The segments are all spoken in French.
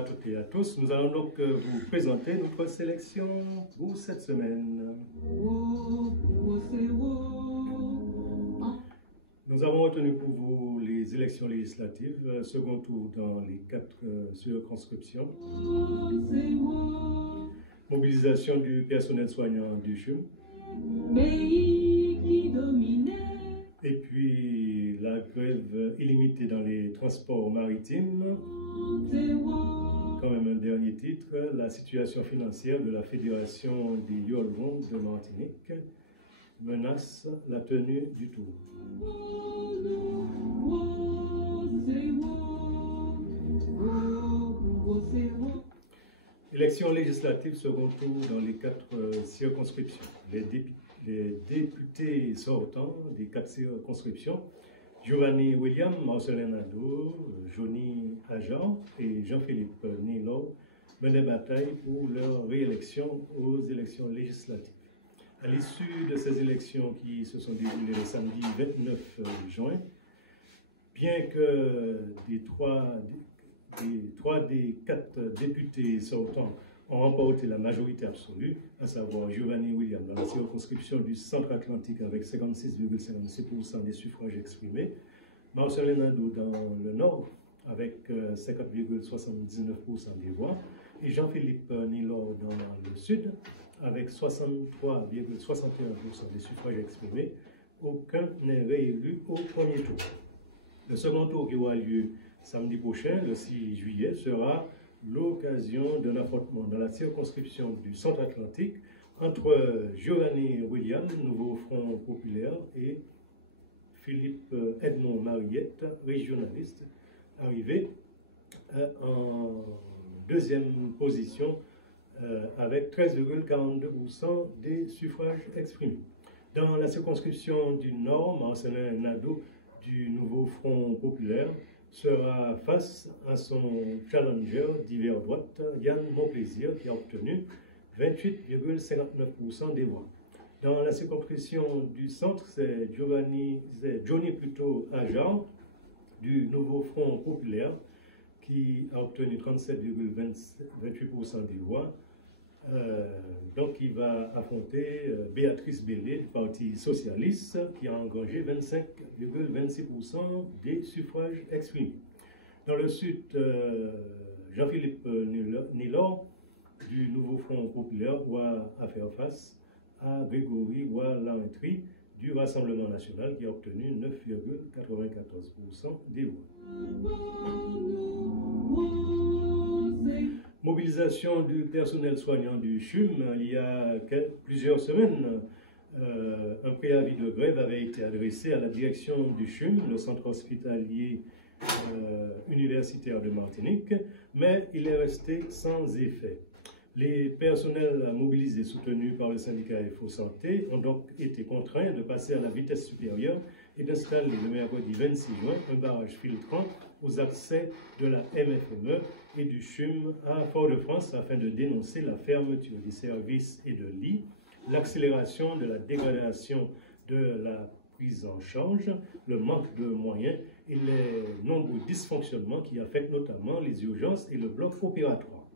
à toutes et à tous. Nous allons donc vous présenter notre sélection pour cette semaine. Nous avons retenu pour vous les élections législatives, second tour dans les 4 circonscriptions. Mobilisation du personnel soignant du CHUM. Et puis la grève illimitée dans les transports maritimes. Quand même un dernier titre, la situation financière de la Fédération des Yolons de Martinique menace la tenue du tour. Élections législatives second tour dans les 4 circonscriptions. Les députés sortants des 4 circonscriptions, Giovanni William, Marcelin Nadeau, Johnny Ajan et Jean-Philippe Nilo menaient bataille pour leur réélection aux élections législatives. À l'issue de ces élections qui se sont déroulées le samedi 29 juin, bien que trois des 4 députés sortants ont remporté la majorité absolue, à savoir Giovanni William dans la circonscription du Centre-Atlantique avec 56,56% des suffrages exprimés, Marcelin Nadeau dans le Nord avec 50,79% des voix et Jean-Philippe Nilo dans le Sud avec 63,61% des suffrages exprimés. Aucun n'est réélu au premier tour. Le second tour qui aura lieu samedi prochain, le 6 juillet, sera l'occasion d'un affrontement dans la circonscription du Centre-Atlantique entre Giovanni William, Nouveau Front Populaire, et Philippe Edmond Mariette, régionaliste, arrivé en deuxième position avec 13,42% des suffrages exprimés. Dans la circonscription du Nord, Marcelin Nadeau du Nouveau Front Populaire sera face à son challenger d'hiver droite, Yann Monplaisir, qui a obtenu 28,59% des voix. Dans la circonscription du centre, c'est Johnny Ajan du Nouveau Front Populaire qui a obtenu 37,28% des voix. Donc il va affronter Béatrice Bellé du Parti Socialiste qui a engrangé 25,26% des suffrages exprimés. Dans le sud, Jean-Philippe Nilo du Nouveau Front Populaire aura à faire face à Grégory Oualantri du Rassemblement National qui a obtenu 9,94% des voix. Mobilisation du personnel soignant du CHUM. Il y a plusieurs semaines, un préavis de grève avait été adressé à la direction du CHUM, le centre hospitalier universitaire de Martinique, mais il est resté sans effet. Les personnels mobilisés soutenus par le syndicat FO Santé ont donc été contraints de passer à la vitesse supérieure et d'installer le mercredi 26 juin un barrage filtrant aux accès de la MFME et du CHUM à Fort-de-France afin de dénoncer la fermeture des services et de lits, l'accélération de la dégradation de la prise en charge, le manque de moyens et les nombreux dysfonctionnements qui affectent notamment les urgences et le bloc opératoire.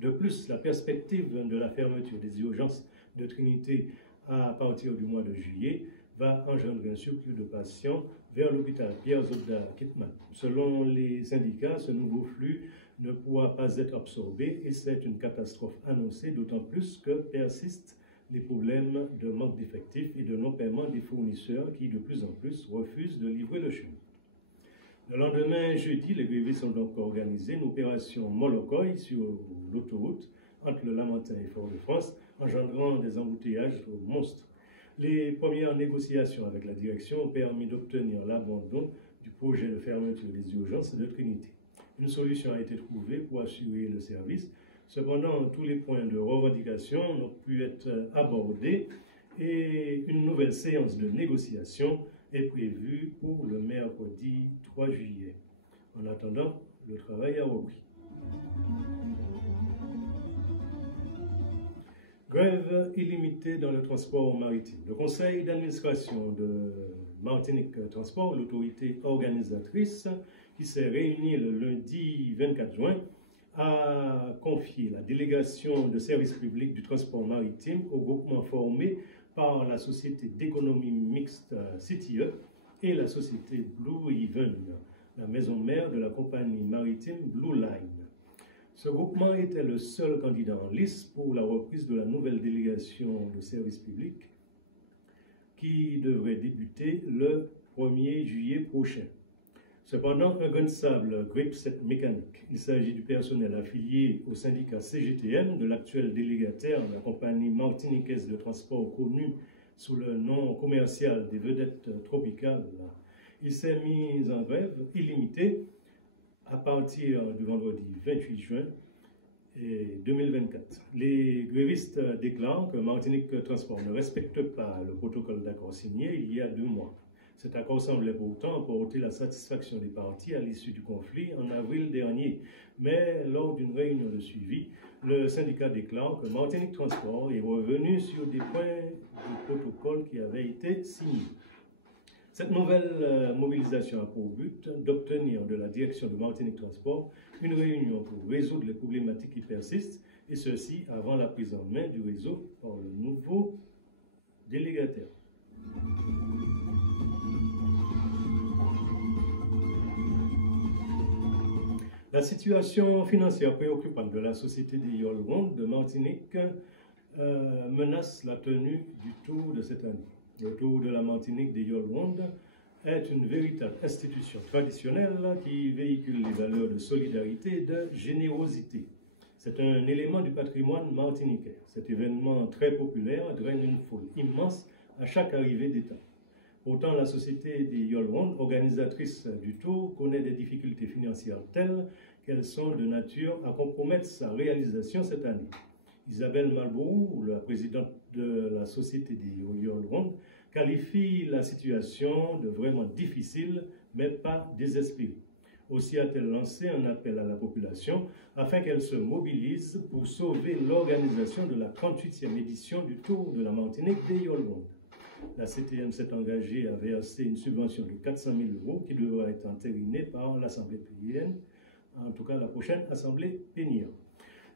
De plus, la perspective de la fermeture des urgences de Trinité à partir du mois de juillet va engendrer un surplus de patients vers l'hôpital Pierre-Zobda-Kitman. Selon les syndicats, ce nouveau flux ne pourra pas être absorbé et c'est une catastrophe annoncée, d'autant plus que persistent les problèmes de manque d'effectifs et de non-paiement des fournisseurs qui de plus en plus refusent de livrer le CHUM. Le lendemain, jeudi, les grévistes ont donc organisé une opération Molokoï sur l'autoroute entre le Lamentin et Fort-de-France, engendrant des embouteillages monstres. Les premières négociations avec la direction ont permis d'obtenir l'abandon du projet de fermeture des urgences de Trinité. Une solution a été trouvée pour assurer le service. Cependant, tous les points de revendication n'ont pu être abordés et une nouvelle séance de négociation est prévue pour le mercredi 3 juillet. En attendant, le travail a repris. Grève illimitée dans le transport maritime. Le conseil d'administration de Martinique Transport, l'autorité organisatrice, qui s'est réunie le lundi 24 juin, a confié la délégation de service public du transport maritime au groupement formé par la société d'économie mixte CTE et la société Blue Haven, la maison mère de la compagnie maritime Blue Line. Ce groupement était le seul candidat en lice pour la reprise de la nouvelle délégation de service public qui devrait débuter le 1er juillet prochain. Cependant, un grain de sable grippe cette mécanique. Il s'agit du personnel affilié au syndicat CGTM de l'actuel délégataire de la compagnie martiniquaise de transport connue sous le nom commercial des vedettes tropicales. Il s'est mis en grève illimitée à partir du vendredi 28 juin 2024. Les grévistes déclarent que Martinique Transport ne respecte pas le protocole d'accord signé il y a 2 mois. Cet accord semblait pourtant apporter la satisfaction des parties à l'issue du conflit en avril dernier. Mais lors d'une réunion de suivi, le syndicat déclare que Martinique Transport est revenu sur des points du protocole qui avaient été signés. Cette nouvelle mobilisation a pour but d'obtenir de la direction de Martinique Transport une réunion pour résoudre les problématiques qui persistent, et ceci avant la prise en main du réseau par le nouveau délégataire. La situation financière préoccupante de la société des Yoles Rondes de Martinique menace la tenue du Tour de cette année. Le Tour de la Martinique des Yoles Rondes est une véritable institution traditionnelle qui véhicule les valeurs de solidarité et de générosité. C'est un élément du patrimoine martiniquais. Cet événement très populaire draine une foule immense à chaque arrivée d'État. Pourtant, la société des Yoles Rondes, organisatrice du Tour, connaît des difficultés financières telles qu'elles sont de nature à compromettre sa réalisation cette année. Isabelle Malbourou, la présidente de la société des Yoles Rondes, qualifie la situation de vraiment difficile, mais pas désespérée. Aussi a-t-elle lancé un appel à la population afin qu'elle se mobilise pour sauver l'organisation de la 38e édition du Tour de la Martinique des Yoles Rondes. La CTM s'est engagée à verser une subvention de 400 000 € qui devra être entérinée par l'Assemblée plénière, en tout cas la prochaine Assemblée plénière.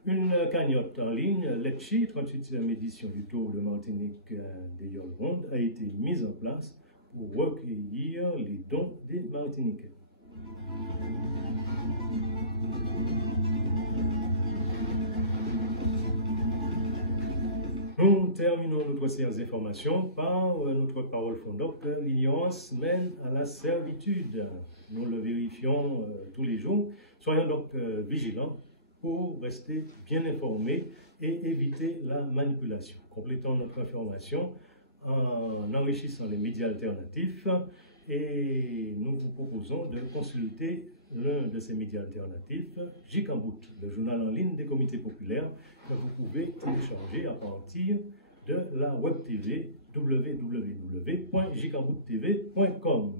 Une cagnotte en ligne, Letchi, 38e édition du Tour de Martinique des Yoles Rondes, a été mise en place pour recueillir les dons des Martiniquais. Nous terminons notre série d'informations par notre parole fondante que l'ignorance mène à la servitude. Nous le vérifions tous les jours. Soyons donc vigilants pour rester bien informés et éviter la manipulation. Complétons notre information en enrichissant les médias alternatifs et nous vous proposons de consulter l'un de ces médias alternatifs, Jikambout, le journal en ligne des comités populaires que vous pouvez télécharger à partir de la web TV www.jikambouttv.com.